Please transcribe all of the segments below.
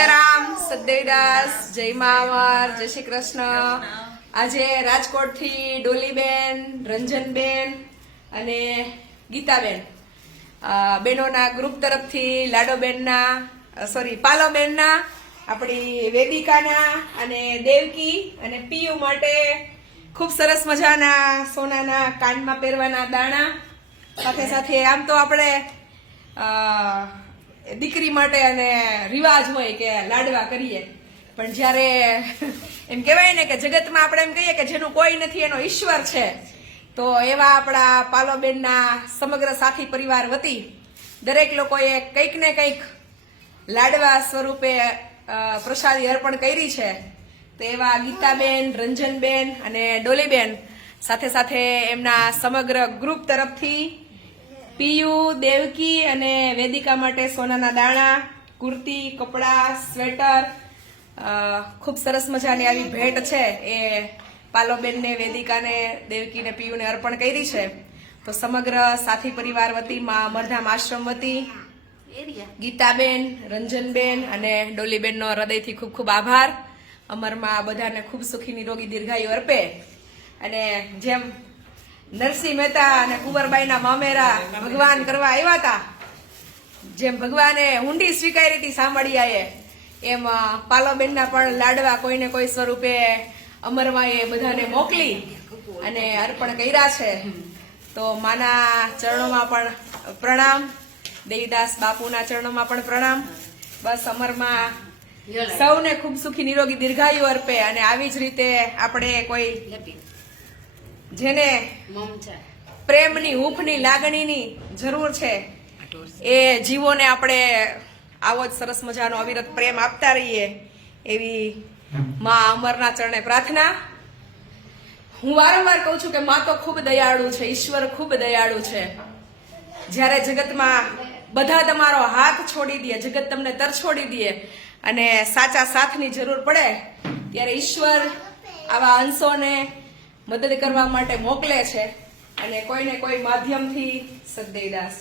સીતારામ સદેવદાસ જય માવર, જય શ્રી કૃષ્ણ. આજે રાજકોટથી ડોલીબેન, રંજનબેન અને ગીતાબેન. બહેનોના ગ્રુપ તરફથી લાડોબેનના સોરી પાલોબેનના, આપણી વેદિકાના અને દેવકી અને પીયુ માટે ખૂબ સરસ મજાના સોનાના કાનમાં પહેરવાના દાણા. સાથે સાથે આમ તો આપણે દીકરી માટે અને રિવાજ હોય કે લાડવા કરીએ. પણ જ્યારે એમ કહેવાય ને કે જગતમાં આપણે એમ કહીએ કે જેનું કોઈ નથી, એનો ઈશ્વર છે, તો એવા આપણા પાલોબેનના સમગ્ર સાથી પરિવાર વતી દરેક લોકોએ કંઈક ને કંઈક લાડવા સ્વરૂપે પ્રસાદી અર્પણ કરી છે. તો એવા ગીતાબેન, રંજનબેન અને ડોલીબેન સાથે સાથે એમના સમગ્ર ગ્રુપ તરફથી પિયુ, દેવકી અને વેદિકા માટે સોનાના દાણા, કુર્તી, કપડાં, સ્વેટર ખૂબ સરસ મજાની આવી ભેટ છે. એ પાલોબેનને, વેદિકાને, દેવકીને, પિયુને અર્પણ કરી છે. તો સમગ્ર સાથી પરિવાર વતી, મા અમરધામ આશ્રમ વતી, ગીતાબેન, રંજનબેન અને ડોલીબેનનો હૃદયથી ખૂબ ખૂબ આભાર. અમરમાં બધાને ખૂબ સુખી, નિરોગી, દીર્ઘાયુ અર્પે. અને જેમ નરસિંહ મહેતા અને કુંવરબાઈના મામેરા ભગવાન કરવા આવ્યા હતા. જેમ ભગવાને ઊંડી સ્વીકારી હતી સાંભળિયાએ, એમ પાલોબેનના પણ લાડવા કોઈને કોઈ સ્વરૂપે અમરવાએ બધાને મોકલી અને અર્પણ કર્યા છે. તો માના ચરણોમાં પણ પ્રણામ, દેવીદાસ બાપુના ચરણોમાં પણ પ્રણામ. બસ અમરમાં સૌને ખૂબ સુખી, નિરોગી, દીર્ઘાયુ અર્પે અને આવી જ રીતે આપણે કોઈ જેને પ્રેમની હૂંફની લાગણીની જરૂર છે. એ જીવોને આપણે આવો જ સરસ મજાનો અવિરત પ્રેમ આપતા રહીએ એવી માં અમરના ચરણે પ્રાર્થના. હું વારંવાર કહું છું કે માં તો ખૂબ દયાળુ છે ઈશ્વર ખૂબ દયાળુ છે. જ્યારે જગતમાં બધા તમારો હાથ છોડી દે જગત તમને તર છોડી દે અને સાચા સાથની જરૂર પડે ત્યારે ઈશ્વર આવા અંશોને મદદ કરવા માટે મોકલે છે અને કોઈને કોઈ માધ્યમથી સદૈદાસ.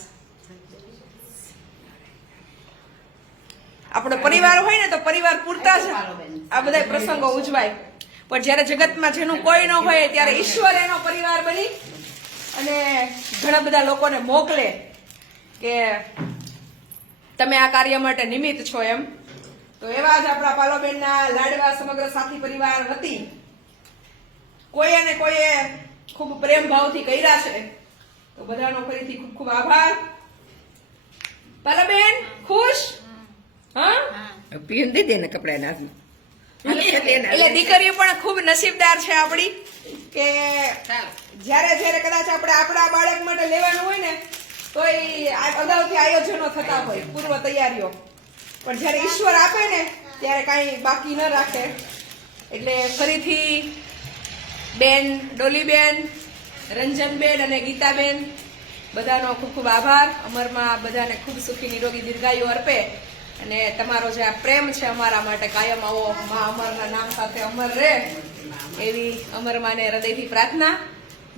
આપણો પરિવાર હોય ને તો પરિવાર પૂરતા જ આ બધા પ્રસંગો ઉજવાય. પણ જ્યારે જગતમાં જેનું કોઈ ન હોય ત્યારે ઈશ્વર એનો પરિવાર બની અને ઘણા બધા લોકોને મોકલે કે તમે આ કાર્ય માટે નિમિત્ત છો એમ. તો એવા જ આપણા પાલોબેનના લાડવા સમગ્ર સાથી પરિવાર વતી કોઈ ને કોઈએ ખૂબ પ્રેમ ભાવથી કર્યા છે. તો બધાનો ફરીથી ખૂબ ખૂબ આભાર. પાલાબેન ખુશ? હા? પીન દે ને કપડા નાથમાં એટલે દીકરીઓ પણ ખૂબ નસીબદાર છે આપણી કે જ્યારે જ્યારે કદાચ આપણે આપણા બાળક માટે લેવાનું હોય ને તો એ અગાઉથી આયોજનો થતા હોય પૂર્વ તૈયારીઓ. પણ જ્યારે ઈશ્વર આપે ને ત્યારે કાંઈ બાકી ન રાખે. એટલે ફરીથી બેન, ડોલીબેન, રંજનબેન અને ગીતાબેન, બધાનો ખૂબ ખૂબ આભાર. અમરમાં બધાને ખૂબ સુખી, નિરોગી, દીર્ઘાયુ અર્પે. અને તમારો જે આ પ્રેમ છે અમારા માટે કાયમ આવો. મા અમરના નામ સાથે અમર રહે એવી અમરમાને હૃદયથી પ્રાર્થના.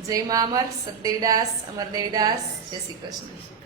જય મા અમર, સતદેવદાસ અમર દેવીદાસ જય શ્રી કૃષ્ણ.